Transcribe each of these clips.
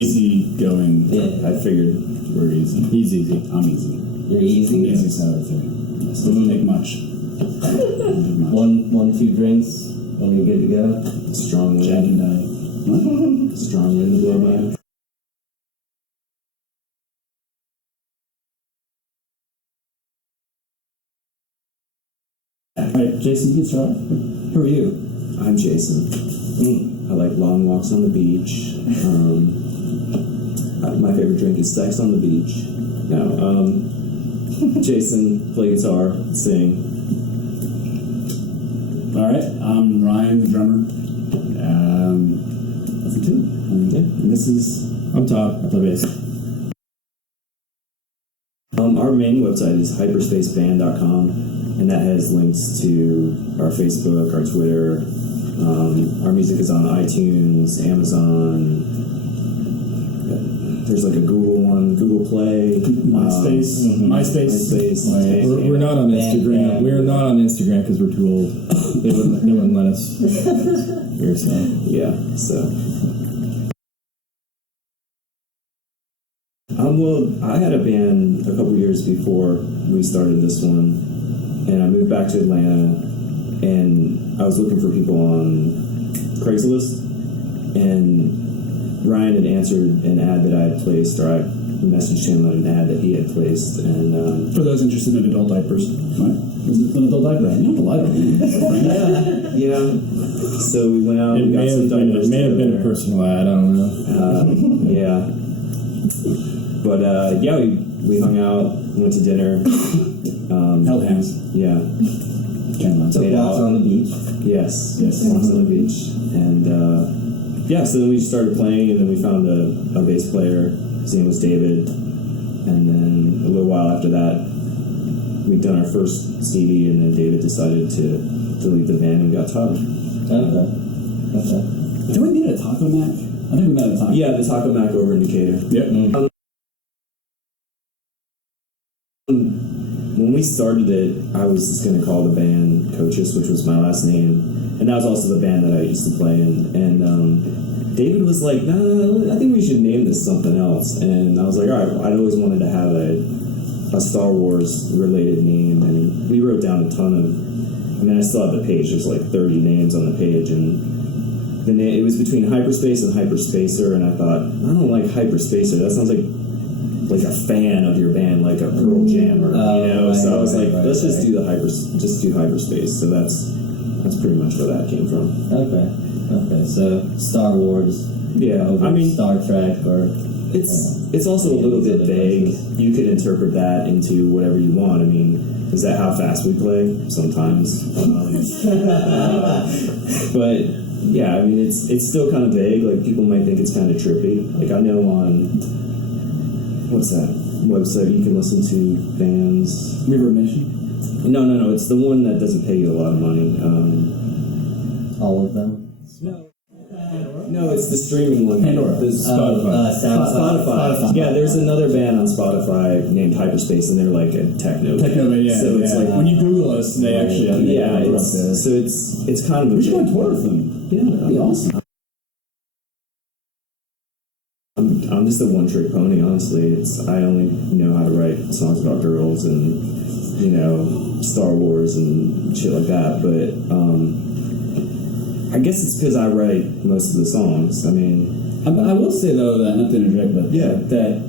Easy going. Yeah. I figured we're easy. He's easy. I'm easy. You're easy? I'm easy side of the thing. Yes, doesn't take much. One, 2 drinks, and you're good to go. Strong wind. Strong wind to blow by. Alright, Jason, you can start. Who are you? I'm Jason. I like long walks on the beach. My favorite drink is sex on the beach. No, Jason, play guitar, sing. Alright, I'm Ryan, the drummer. That's it too. And this is... I'm Todd. I play bass. Our main website is HyperSpaceBand.com, and that has links to our Facebook, our Twitter. Our music is on iTunes, Amazon. There's like a Google one, Google Play, MySpace. MySpace. We're not on Instagram. We're not on Instagram because we're too old. They wouldn't let us. Here, so. Yeah, so. Well, I had a band a couple years before we started this one, and I moved back to Atlanta, and I was looking for people on Craigslist, and Ryan had answered an ad that I had placed, or I messaged him on an ad that he had placed, and For those interested in adult diapers. What? Is it an adult diaper? You don't have to lie to me. yeah. So we went out. It We got some diapers. may have been a together. personal ad. I don't know. Yeah. But yeah, we hung out, went to dinner. Held hands. Yeah. So Made walks out. on the beach. Yes. Yes. Walks on the beach. And yeah, so then we started playing, and then we found a bass player. His name was David. And then a little while after that, we'd done our first CD, and then David decided to leave the band and got Todd. Okay. Did we meet at a Taco Mac? I think we met at a Taco Mac. Yeah, the Taco Mac over in Decatur. Yep. When we started it, I was just going to call the band Coaches, which was my last name, and that was also the band that I used to play in. And David was like, "No, I think we should name this something else." And I was like, "All right." I'd always wanted to have a Star Wars related name, and we wrote down a ton of. I mean, I still have the page. There's like 30 names on the page, and it was between HyperSpace and HyperSpacer, and I thought, I don't like HyperSpacer. That sounds like a fan of your band, like a Pearl Jammer, you know. So I was like, let's just do HyperSpace. So that's pretty much where that came from. Okay. So Star Wars. Yeah, Over I mean, Star Trek, or it's also a little bit vague. You could interpret that into whatever you want. I mean, is that how fast we play? Sometimes. But yeah, I mean, it's still kind of vague. Like, people might think it's kind of trippy. Like, I know on what's that website you can listen to bands. River Mission. No. It's the one that doesn't pay you a lot of money. all of them. No, it's the streaming one. Pandora. Spotify. Yeah, there's another band on Spotify named HyperSpace, and they're like a techno band. Yeah. So it's like when you Google us, they actually it's kind of. We should go on tour with them. Yeah, That'd be awesome. I'm just a one-trick pony, honestly. I only know how to write songs about girls and, you know, Star Wars and shit like that. But I guess it's because I write most of the songs. I mean, I will say though that, not to interject, but that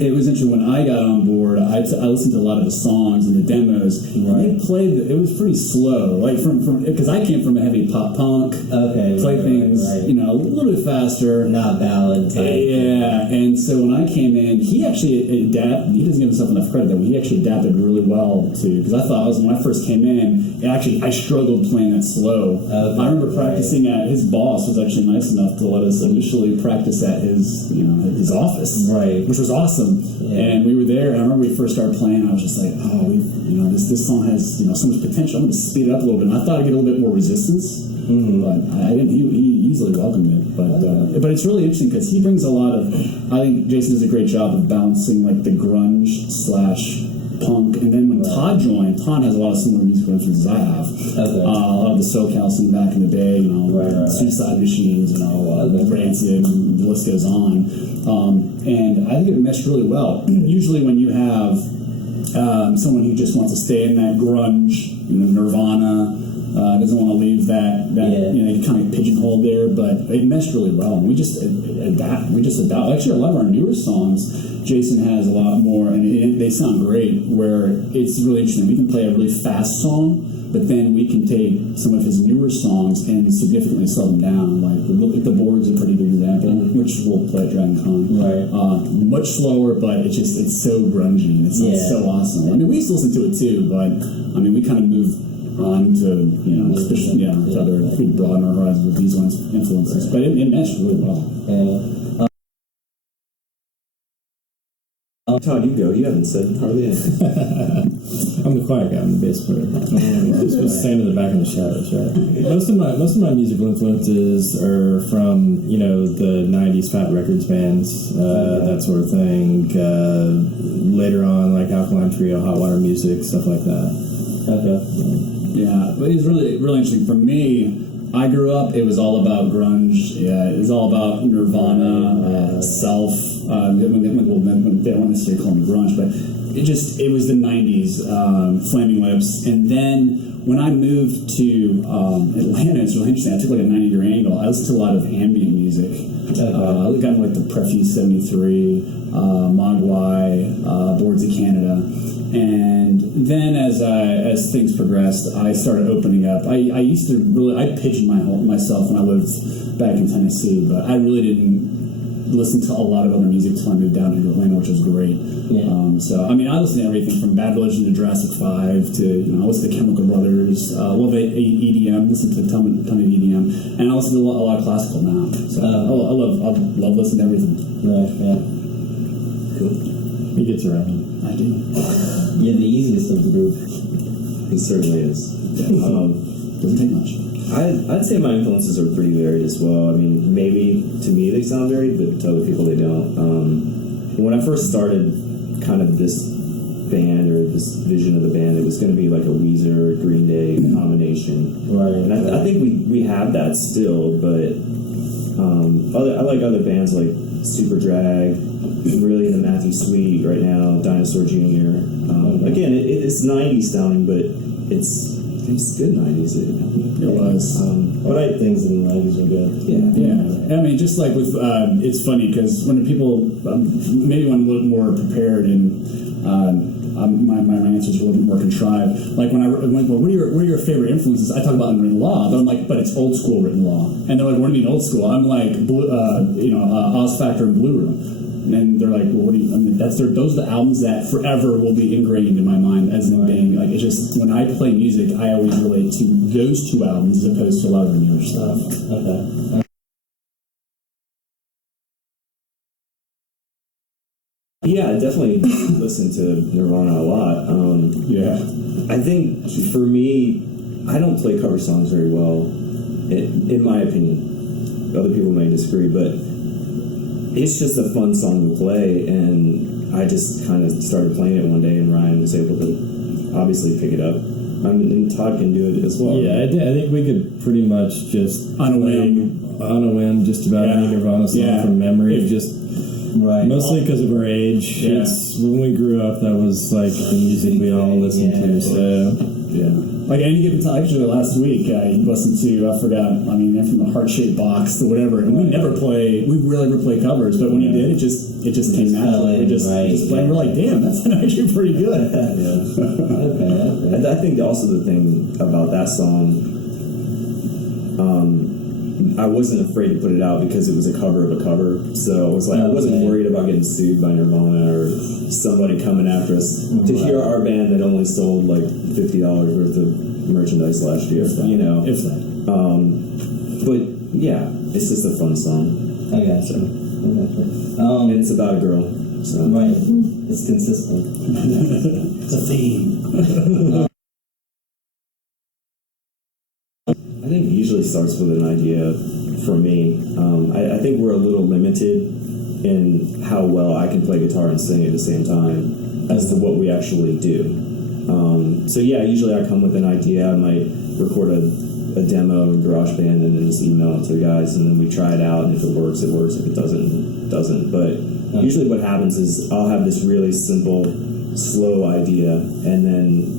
it was interesting when I got on board. I listened to a lot of the songs and the demos. Right. They played. It was pretty slow, like from because I came from a heavy pop punk. Okay. Play things, you know, a little bit faster. Not ballad type. Yeah, and so when I came in, he actually adapted. He doesn't give himself enough credit, but he actually adapted really well to. Because I thought when I first came in, I struggled playing that slow. I remember practicing at his boss was actually nice enough to let us initially practice at his office, Right. which was awesome. Yeah. And we were there, and I remember we first started playing. I was just like, this song has so much potential. I'm going to speed it up a little bit. And I thought I'd get a little bit more resistance, but I didn't. He easily welcomed it. But it's really interesting because he brings a lot of. I think Jason does a great job of balancing like the grunge / punk. And then when Todd joined, Todd has a lot of similar musical influences I have. Okay. A lot of the SoCal scene back in the day, you know, Right. Suicide Machines, you know, Rancid, and the list goes on. And I think it meshed really well. Usually when you have someone who just wants to stay in that grunge, you know, Nirvana, doesn't want to leave that you know, kind of pigeonholed there, but it meshed really well. And we just adapt. Actually, a lot of our newer songs, Jason has a lot more, and they sound great. Where it's really interesting. We can play a really fast song, but then we can take some of his newer songs and significantly slow them down. Like the Board's a pretty good example, which we'll play at Dragon Con. Right. Much slower, but it's so grungy and it sounds so awesome. I mean, we used to listen to it too, but I mean, we kind of moved on to, you know, especially, to other, we broaden our horizons with these influences. But it meshed really well. Todd, you go. You haven't said hardly anything. I'm the quiet guy. I'm the bass player. I'm supposed to stand in the back in the shadows, right? Most of my musical influences are from, you know, the '90s Fat Records bands, that sort of thing. Later on, like Alkaline Trio, Hot Water Music, stuff like that. Okay. Yeah, but it's really, really interesting. For me, I grew up, it was all about grunge. Yeah, it was all about Nirvana, Self. They don't necessarily call me grunge, but it was the 90s, Flaming Lips. And then when I moved to Atlanta, it's really interesting. I took like a 90-degree angle. I listened to a lot of ambient music. I got into like the Prefuse 73, Mogwai, Boards of Canada. And then as things progressed, I started opening up. I used to I pigeonholed myself when I lived back in Tennessee, but I really didn't listen to a lot of other music until I moved down here to Atlanta, which was great. Yeah. So I mean, I listened to everything from Bad Religion to Jurassic 5 to, you know, I listened to Chemical Brothers. Well, EDM, listened to a ton of EDM, and I listen to a lot of classical now. So I love listening to everything. Right. Yeah. Cool. He gets around. I do. You're the easiest of the group. It certainly is. Doesn't take much. I'd say my influences are pretty varied as well. I mean, maybe to me they sound varied, but to other people they don't. When I first started kind of this band or this vision of the band, it was going to be like a Weezer, Green Day combination. Right. And I think we have that still, but I like other bands like Super Drag. I'm really into Matthew Sweet right now, Dinosaur Jr. Again, it's 90s sounding, but it's good 90s. It was. Things in the 90s were good. Yeah. I mean, just like with, it's funny because when people, maybe when I'm a little more prepared and my answers are a little bit more contrived. Like when I went, well, what are your favorite influences? I talk about written law, but I'm like, but it's old school written law. And they're like, what do you mean old school? I'm like, Oz Factor and Blue Room. And they're like, well, what do you? I mean, those are the albums that forever will be ingrained in my mind as in being like. It's just when I play music, I always relate to those two albums as opposed to a lot of the newer stuff. Okay. Yeah, I definitely listen to Nirvana a lot. I think for me, I don't play cover songs very well, in my opinion. Other people may disagree, but it's just a fun song to play, and I just kind of started playing it one day, and Ryan was able to obviously pick it up. I mean, and Todd can do it as well. Yeah, I think we could pretty much just On a whim, just about any Nirvana song from memory. Right. Mostly because of our age. Yeah. It's when we grew up, that was like the music we all listened to. So like any given time. Actually, last week I listened to from the Heart Shaped Box to whatever, and we rarely ever play covers, but when he did, it just came naturally. We just played. We're like, damn, that's actually pretty good. Okay. I think also the thing about that song, I wasn't afraid to put it out because it was a cover of a cover. So I was like, I wasn't worried about getting sued by Nirvana or somebody coming after us to hear our band that only sold like $50 worth of merchandise last year. But yeah, it's just a fun song. I gotcha. And it's about a girl. So. Right. It's consistent. It's a theme. I think it usually starts with an idea for me. I think we're a little limited in how well I can play guitar and sing at the same time. as to what we actually do. So yeah, usually I come with an idea. I might record a demo in GarageBand and then just email it to the guys, and then we try it out. And if it works, it works. If it doesn't, it doesn't. But usually what happens is I'll have this really simple, slow idea, and then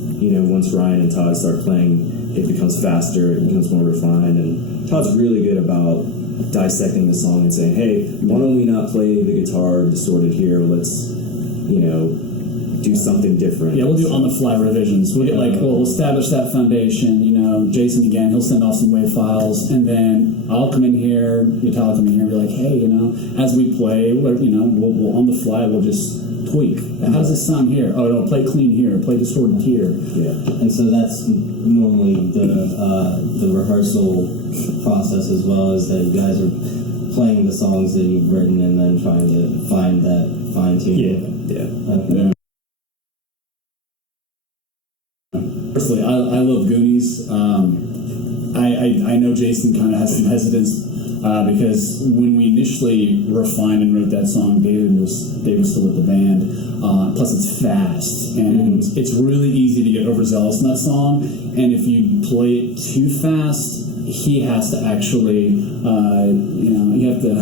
once Ryan and Todd start playing, it becomes faster. It becomes more refined, and Todd's really good about dissecting the song and saying, "Hey, why don't we not play the guitar distorted here? Let's do something different." Yeah, we'll do on-the-fly revisions. We'll get we'll establish that foundation. Jason again, he'll send off some WAV files, and then I'll come in here. Tyler come in here and be like, "Hey, as we play, we'll on the fly, we'll just tweak. How does this sound here? Oh no, play clean here, play distorted here." Yeah, and so that's normally the rehearsal process as well, is that you guys are playing the songs that you've written and then trying to find that fine tuning. Yeah. Okay. Personally, I love Goonies. I know Jason kind of has some hesitance because when we initially refined and wrote that song, David was still with the band. Plus, it's fast, and it's really easy to get overzealous in that song. And if you play it too fast, he has to actually, you have to.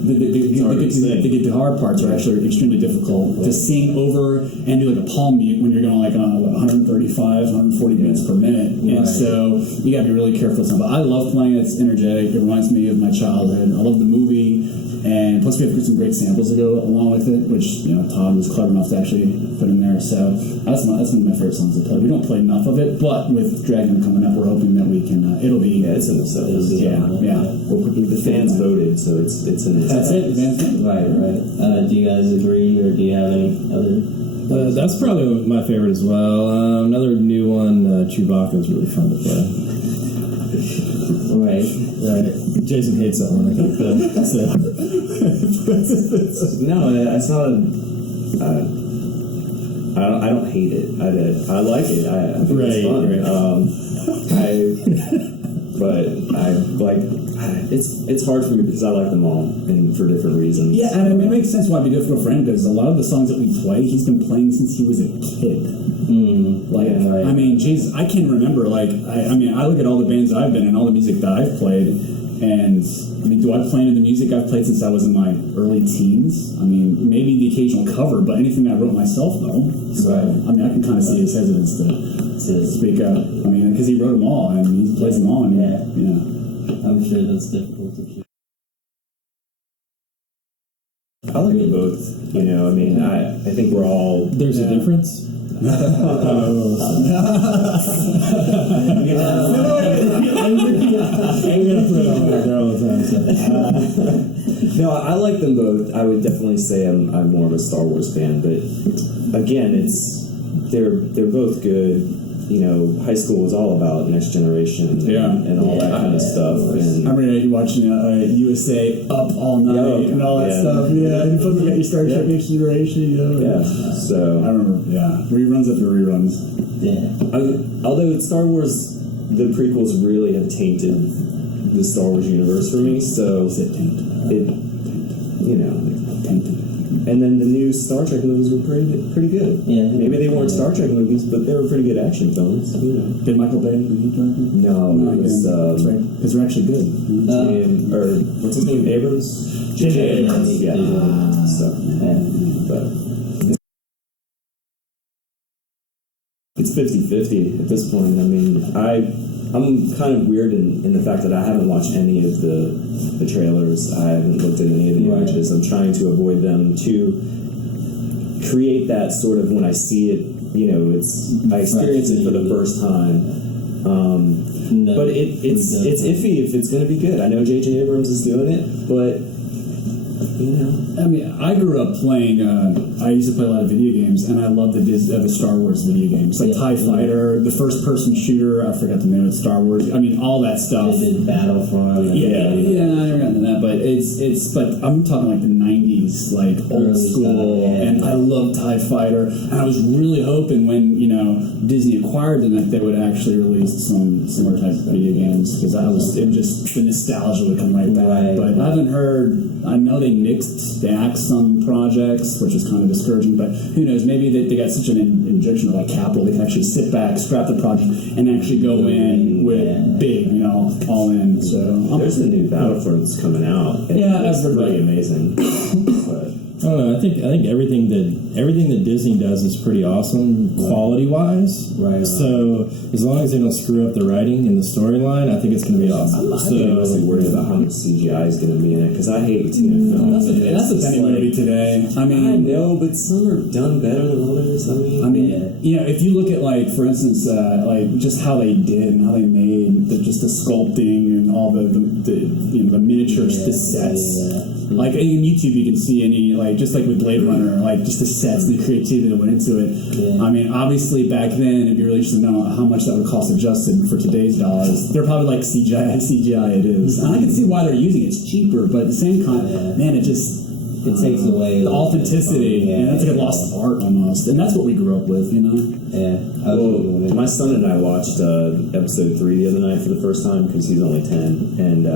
The guitar parts are actually extremely difficult to sing over and do like a palm mute when you're going like on 135, 140 beats per minute. And so you gotta be really careful. But I love playing it. It's energetic. It reminds me of my childhood. I love the movie. And plus we have some great samples to go along with it, which Todd was clever enough to actually put in there. So that's one of my favorite songs to play. We don't play enough of it, but with Dragon coming up, we're hoping that we can. It'll be it's in the set. Yeah. The fans voted, so it's in the set. That's it. Fans voted. Right. Do you guys agree, or do you have any other? That's probably my favorite as well. Another new one, Chewbacca, is really fun to play. Right. Jason hates that one, I think. No, it's not. I don't hate it. I like it. I think it's fun. But I like. It's hard for me because I like them all, and for different reasons. Yeah, and it makes sense why it'd be difficult for him, because a lot of the songs that we play, he's been playing since he was a kid. I mean, geez, I can remember. I look at all the bands that I've been in, all the music that I've played, and do I play into the music I've played since I was in my early teens? I mean, maybe the occasional cover, but anything I wrote myself, no. So, I can kind of see his hesitance to speak up. Because he wrote them all, and he plays them all, and I'm sure that's difficult to keep. I like them both. I think we're all. There's a difference? I'm gonna put it on there all the time. No, I like them both. I would definitely say I'm more of a Star Wars fan, but again, they're both good. High school was all about Next Generation and all that kind of stuff. And I remember you watching USA Up All Night and all that stuff. Yeah, and plus you got your Star Trek Next Generation. So I remember. Reruns after reruns. Yeah. Although Star Wars, the prequels really have tainted the Star Wars universe for me. So tainted. And then the new Star Trek movies were pretty good. Yeah. Maybe they weren't Star Trek movies, but they were pretty good action films. Did Michael Bay? No, it was because they're actually good. or what's his name? Abrams. J.J. Abrams. Yeah. But it's 50-50 at this point. I'm kind of weird in the fact that I haven't watched any of the trailers. I haven't looked at any of the images. I'm trying to avoid them to create that sort of, when I see it, I experience it for the first time. But it's iffy if it's going to be good. I know J.J. Abrams is doing it, but I grew up playing. I used to play a lot of video games, and I loved the Star Wars video games, like TIE Fighter, the first-person shooter. I forgot the name of it. Star Wars. All that stuff. They did Battlefront. Yeah, I never got into that, but But I'm talking like the '90s, like old school, and I loved TIE Fighter, and I was really hoping when Disney acquired them that they would actually release some similar type of video games, because the nostalgia would come right back. But I haven't heard. I know they mixed. They axed some projects, which is kind of discouraging. But who knows? Maybe they got such an injection of like capital, they can actually sit back, scrap the project, and actually go in with big, all in. So there's a new Battlefront's coming out. Yeah, it's I've heard pretty that. amazing. But I don't know. I think everything that Disney does is pretty awesome, quality wise. Right. So as long as they don't screw up the writing and the storyline, I think it's going to be awesome. I'm mostly worried about how much CGI is going to be in it because I hate seeing a film. that's a penny movie today. I mean, I know, but some are done better than others. I mean, if you look at like, for instance, like just how they did and how they made just the sculpting and all the miniatures, the sets. Like in YouTube, you can see just like with Blade Runner, like just the sets and the creativity that went into it. Yeah. I mean, obviously back then, if you're really interested to know how much that would cost adjusted for today's dollars, they're probably like CGI it is. And I can see why they're using it. It's cheaper, but at the same time, man, it takes away the authenticity. And that's like a lost art almost. And that's what we grew up with, Yeah. well, my son and I watched episode 3 the other night for the first time because he's only 10, and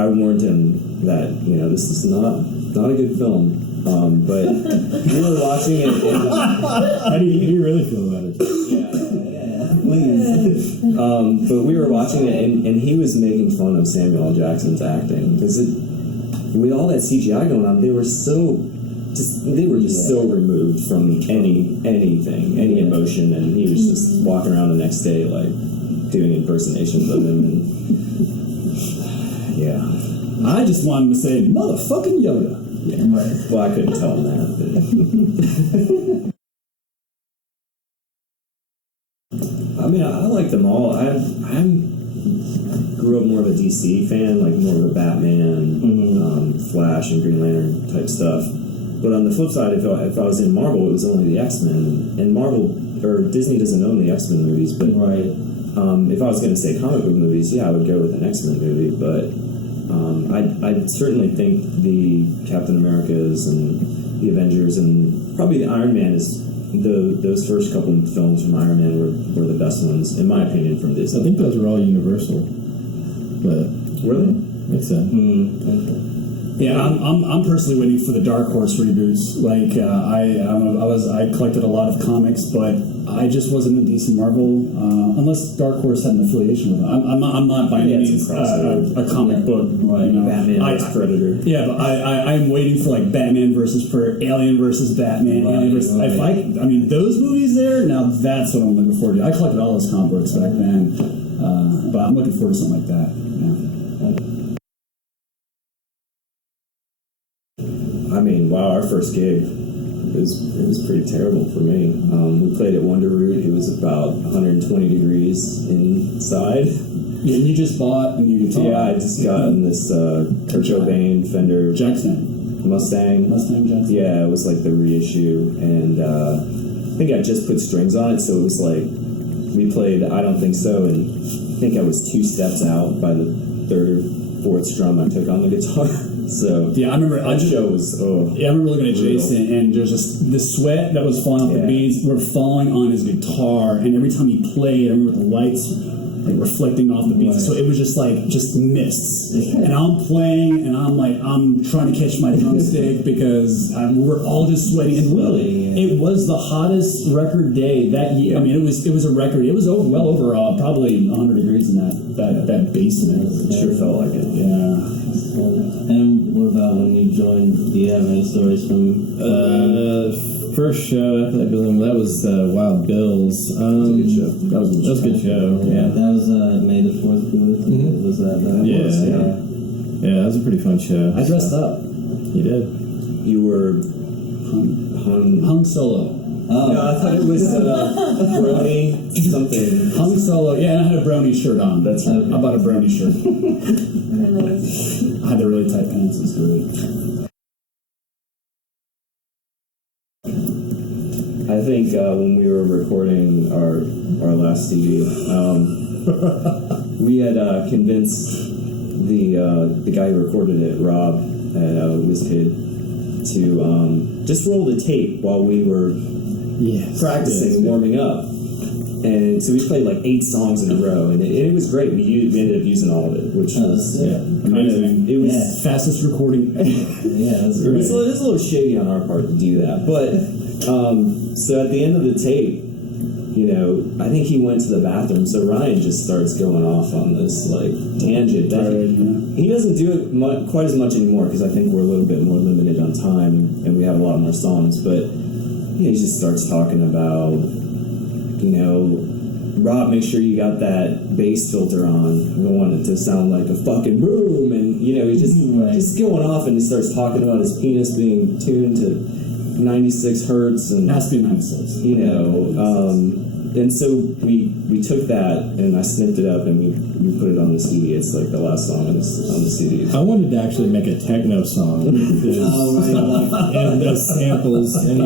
I warned him that this is not a good film. But we were watching it. How do you really feel about it? Please. But we were watching it, and he was making fun of Samuel L. Jackson's acting because with all that CGI going on, they were just so removed from anything, any emotion, and he was just walking around the next day like doing impersonations of him, and I just wanted to say, motherfucking Yoda. Yeah. well, I couldn't tell him that. But I mean, I like them all. I grew up more of a DC fan, like more of a Batman, Flash, and Green Lantern type stuff. But on the flip side, if I was in Marvel, it was only the X-Men. And Marvel, or Disney doesn't own the X-Men movies, but if I was going to say comic book movies, I would go with an X-Men movie. But I certainly think the Captain Americas and the Avengers and probably the Iron Man those first couple of films from Iron Man were the best ones, in my opinion, from Disney. I think those were all Universal. But Really? I think so. Yeah, I'm personally waiting for the Dark Horse reboots. Like I collected a lot of comics, but I just wasn't a decent Marvel unless Dark Horse had an affiliation with it. I'm not by any means a comic book. Batman vs Predator. Yeah, but I'm waiting for like Batman versus Alien versus Batman. Alien versus, I mean those movies there. Now that's what I'm looking forward to. I collected all those comic books back then, but I'm looking forward to something like that. Yeah. I mean, wow, our first gig, it was pretty terrible for me. We played at Wonder Root. It was about 120 degrees inside. Yeah, and you just bought a new guitar. Yeah, I just got in this Kurt Cobain Fender Jackson. Mustang. Jackson? Yeah, it was like the reissue. And I think I just put strings on it, so it was like, we played I Don't Think So, and I think I was 2 steps out by the 3rd or 4th strum I took on the guitar. So yeah, I remember. that show was I remember looking at brutal. Jason, and there's just the sweat that was falling off the beads were falling on his guitar, and every time he played, I remember the lights like reflecting off the beads. So it was just mists, and I'm playing, and I'm trying to catch my drumstick because we're all just sweating. And really, it was the hottest record day that year. I mean, it was a record. It was well over probably 100 degrees in that basement. It sure felt like it. Yeah. And what about when you joined? Do you have any stories from? First show, that was Wild Bills. It was a good show. That was a good show. Yeah. That was May the 4th. Was that? Yeah, that was a pretty fun show. I dressed up. You did. You were Hung Solo. Oh, no, I thought it was Brony something. Hung Solo. Yeah, and I had a brownie shirt on. That's right. I bought a brownie shirt. I had the really tight pants. It was great. I think when we were recording our last CD, we had convinced the guy who recorded it, Rob at WizKid, to just roll the tape while we were practicing, warming up. And so we played like 8 songs in a row, and it was great. We ended up using all of it, which was amazing. It was fastest recording. That's it was a little shady on our part to do that, but so at the end of the tape, you know, I think he went to the bathroom, so Ryan just starts going off on this like tangent. He doesn't do it quite as much anymore because I think we're a little bit more limited on time and we have a lot more songs. But he just starts talking about, you know, Rob, make sure you got that bass filter on. I don't want it to sound like a fucking boom. And you know, he's just going off, and he starts talking about his penis being tuned to 96 hertz, and it has to be 96. You know, and so we took that and I snipped it up and we put it on the CD. It's like the last song on the CD. I wanted to actually make a techno song and those samples, and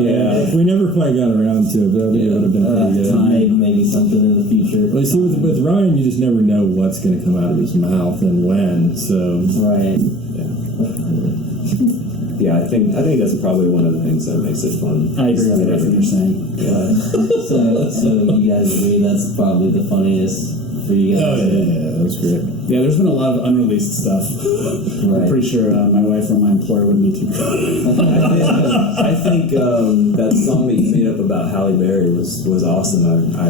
we never quite got around to it, but I think it would have been pretty good. Maybe something in the future. Well, you see, with Ryan, you just never know what's going to come out of his mouth and when. So yeah, I think that's probably one of the things that makes it fun. I agree with everything you're saying. Yeah. so you guys agree that's probably the funniest for you guys? Oh yeah, that was great. Yeah, there's been a lot of unreleased stuff. I'm pretty sure my wife or my employer wouldn't be too proud. I think that song that you made up about Halle Berry was awesome. I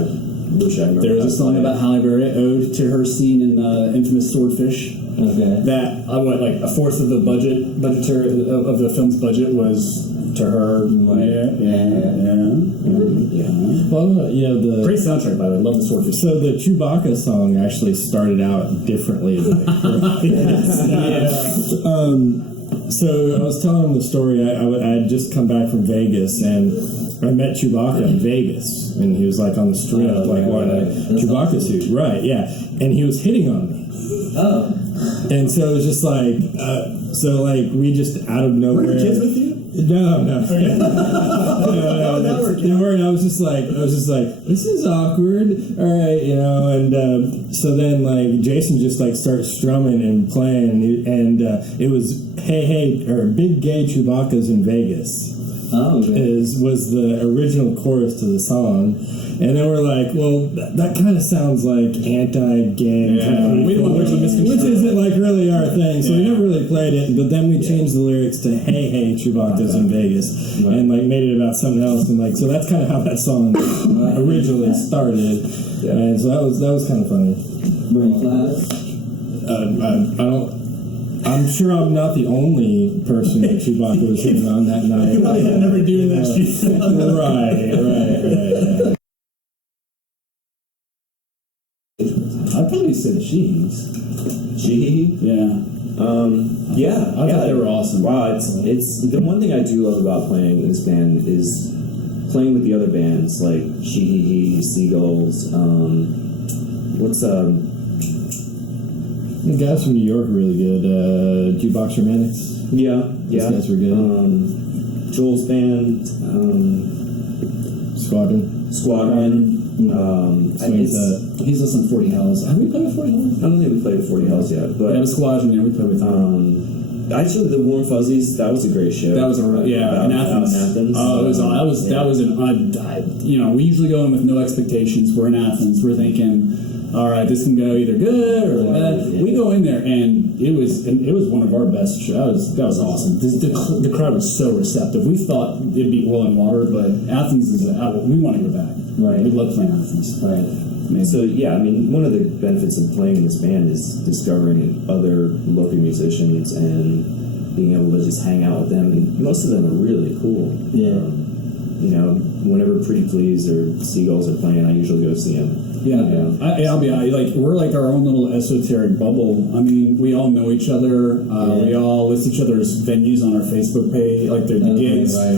wish I remember. There's a song about Halle Berry, ode to her scene in infamous Swordfish. Okay. That like a fourth of the budgetary of the film's budget was to her. Well, the great soundtrack, by the way. Love the Swordfish. So the Chewbacca song actually started out differently. So I was telling him the story. I had just come back from Vegas, and I met Chewbacca in Vegas, and he was like on the strip, wearing a Chewbacca suit. Right, yeah. And he was hitting on me. Oh. And so it was just like, we just out of nowhere. Were the kids with you? No. No, they weren't. I was just like, this is awkward. All right, you know. And so then like Jason just like starts strumming and playing, and it was Big Gay Chewbacca's in Vegas. Oh, okay. Was the original chorus to the song, and then we're like, well, that kind of sounds like anti-gay, we don't want which isn't like really our thing, so we never really played it. But then we changed the lyrics to "Hey Chewbacca's in Vegas," and like made it about something else, and like so that's kind of how that song originally started, and so that was kind of funny. I don't. I'm sure I'm not the only person that Chewbacca was hitting on that night. You might never do that shit. Right. I'd probably say the Sheehies. Sheehy? Yeah. I thought they were awesome. Wow, it's the one thing I do love about playing in this band is playing with the other bands like Sheehy, Seagulls. The guys from New York are really good. Jukebox Romantics. Yeah. Those guys were good. Joel's band. Squadron. He's listening to 40 Hells. Have we played with 40 Hells? I don't think we played with 40 Hells yet, but yeah, the Squadron. Yeah, we played with actually the Warm Fuzzies. That was a great show. That was in Athens. Oh, that was we usually go in with no expectations. We're in Athens. We're thinking, all right, this can go either good or bad. We go in there, and it was one of our best shows. That was awesome. The crowd was so receptive. We thought it'd be oil and water, but Athens is we want to go back. Right. We love playing Athens. Right. So one of the benefits of playing in this band is discovering other local musicians and being able to just hang out with them. And most of them are really cool. Yeah. Whenever Pretty Please or Seagulls are playing, I usually go see them. I'll be honest. We're like our own little esoteric bubble. I mean, we all know each other. We all list each other's venues on our Facebook page, like the gigs. Right.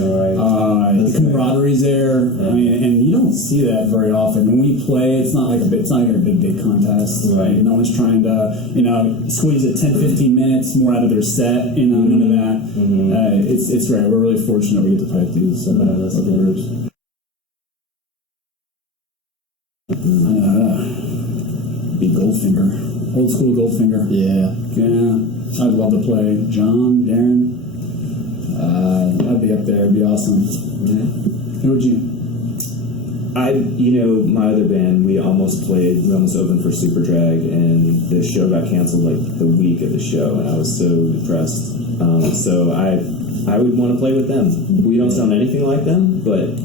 The camaraderie's there. Yeah. I mean, and you don't see that very often. When we play, it's not like a big contest. Right. No one's trying to squeeze it 10-15 minutes more out of their set. None of that. Mm-hmm. It's rare. We're really fortunate we get to play with these groups. Big Goldfinger, old school Goldfinger. Yeah. I'd love to play John, Darren. I'd be up there. It'd be awesome. Yeah. Who would you? my other band, we almost opened for Super Drag, and the show got canceled like the week of the show, and I was so depressed. So I would want to play with them. We don't sound anything like them, but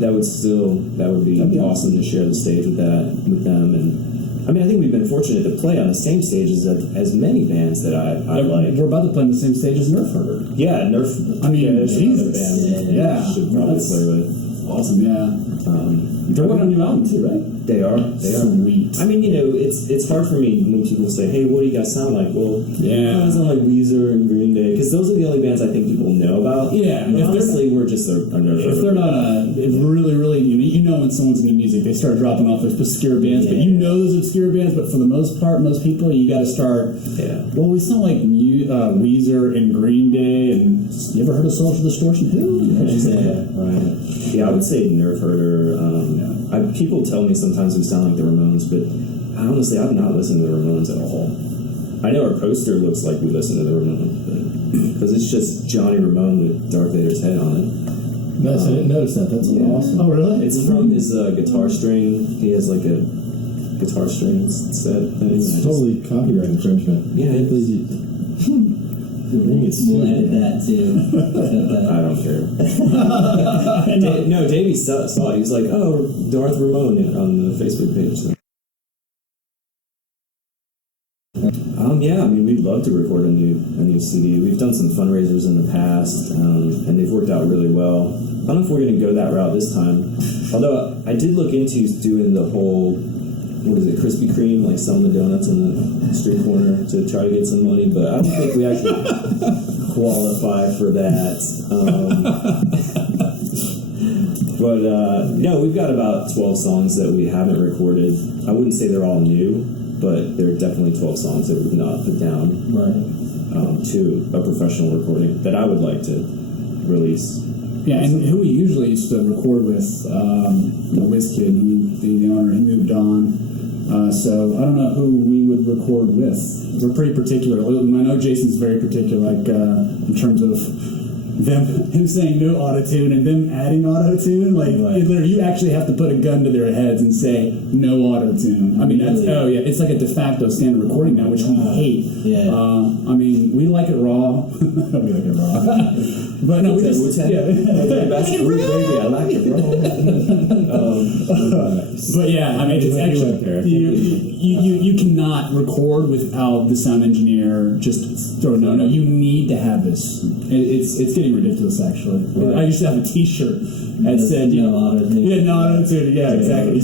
that would be awesome to share the stage with them. And I mean, I think we've been fortunate to play on the same stages as many bands that I like. We're about to play on the same stage as Nerf Herder. Yeah, Nerf. I mean, there's another Jesus. band Yeah. we should probably play with. Awesome, yeah. They're working on a new album too, right? They are. Sweet. I mean, it's hard for me when people say, "Hey, what do you guys sound like?" Well, I sound like Weezer and Green Day, because those are the only bands I think people know about. Yeah, and honestly, we're just a Nerf Herder. If they're not really, you know when someone's into music, they start dropping off those obscure bands, but you know those obscure bands, but for the most part, most people, you got to start. Yeah. Well, we sound like Weezer and Green Day, and you ever heard of Social Distortion? Yeah, I would say Nerf Herder. People tell me sometimes we sound like the Ramones, but honestly, I've not listened to the Ramones at all. I know our poster looks like we listen to the Ramones, because it's just Johnny Ramone with Darth Vader's head on it. Nice, I didn't notice that. That's awesome. Oh, really? It's from his guitar string. He has like a guitar string set thing. It's totally copyright infringement. Yeah, it is. We'll edit that too. I don't care. No, Davey saw it. He was like, "Oh, Darth Ramone" on the Facebook page. So. Yeah, I mean, we'd love to record a new CD. We've done some fundraisers in the past, and they've worked out really well. I don't know if we're going to go that route this time. Although I did look into doing the whole, Krispy Kreme, like selling the donuts on the street corner to try to get some money, but I don't think we actually qualify for that. No, we've got about 12 songs that we haven't recorded. I wouldn't say they're all new, but there are definitely 12 songs that we've not put down to a professional recording that I would like to release. Yeah, and who we usually used to record with, WizKid, the owner, he moved on. So I don't know who we would record with. We're pretty particular. I know Jason's very particular, like in terms of him saying no auto-tune and them adding auto-tune. Like, literally, you actually have to put a gun to their heads and say no auto-tune. I mean, it's like a de facto standard recording now, which we hate. Yeah. I mean, we like it raw. We like it raw. But no, we just baby, I like it raw. But yeah, I mean, it's actually you cannot record without the sound engineer just throw no. You need to have this. It's getting ridiculous, actually. Right. I used to have a T-shirt that said, no auto-tune. Yeah, no auto-tune. Yeah, exactly.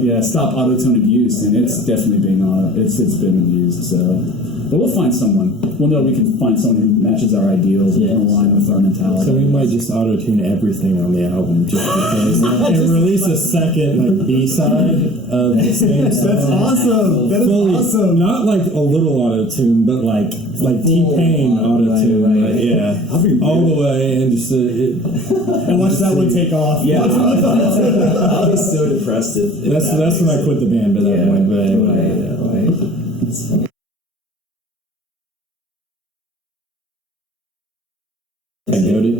Yeah, stop auto-tune abuse, and it's definitely being it's been abused. So. But we'll find someone. We'll know we can find someone who matches our ideals and can align with our mentality. So we might just auto-tune everything on the album just because and release a second B-side of the same song. That's awesome. That is awesome. Not like a little auto-tune, but like T-Pain auto-tune. Right. Yeah. All the way and just and watch that one take off. Yeah. I'll be so depressed if that's when I quit the band at that point. But It's funny.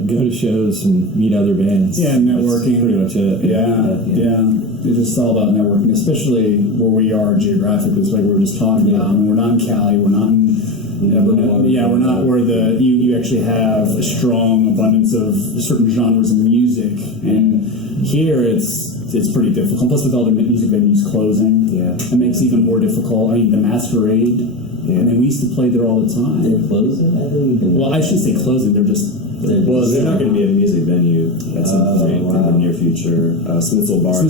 Go to shows and meet other bands. Yeah, networking. That's pretty much it. Yeah. It's just all about networking, especially where we are geographically. It's like we were just talking about. I mean, we're not in Cali. We're not in. We're not where you actually have a strong abundance of certain genres of music, and here it's pretty difficult. Plus, with all the music venues closing, it makes it even more difficult. I mean, the Masquerade. I mean, we used to play there all the time. They're closing? Well, I should say closing. They're not going to be a music venue at some point in the near future. Smithsville Bar.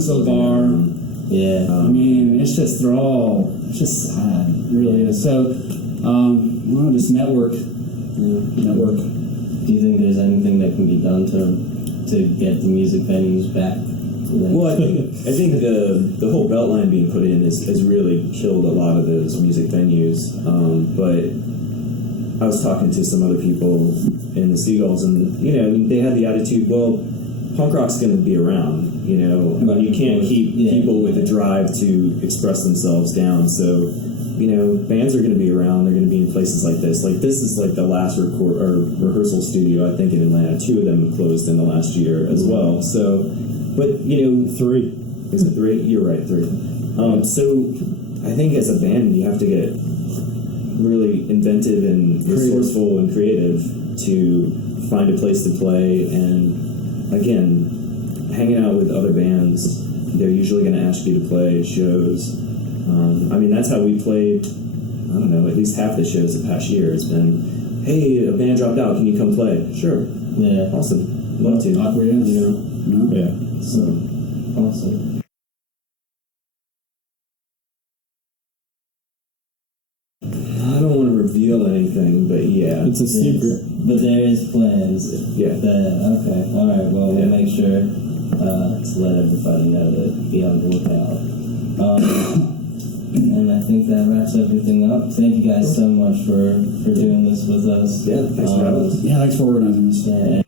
Yeah. I mean, it's just it's sad. It really is. So, just network. Network. Do you think there's anything that can be done to get the music venues back? Well, I think the whole Beltline being put in has really killed a lot of those music venues. But I was talking to some other people in the Seagulls, and they had the attitude, well, punk rock's going to be around. You can't keep people with a drive to express themselves down. So, bands are going to be around. They're going to be in places like this. Like, this is like the last rehearsal studio, I think, in Atlanta. 2 of them closed in the last year as well. So, But you know, 3. is it 3? You're right, 3. So I think as a band, you have to get really inventive and resourceful and creative to find a place to play. And again, hanging out with other bands, they're usually going to ask you to play shows. I mean, that's how we played, I don't know, at least half the shows the past year. It's been, hey, a band dropped out, can you come play? Sure. Yeah. Awesome. Love to. Acquiesce. You know? Yeah. So awesome. I don't want to reveal anything, but yeah. It's a secret. But there is plans. Yeah. Okay. All right. Well, Yeah. we'll make sure to let everybody know to be on the lookout. And I think that wraps everything up. Thank you guys so much for doing this with us. Yeah, thanks for having us. Yeah, thanks for organizing this. Yeah.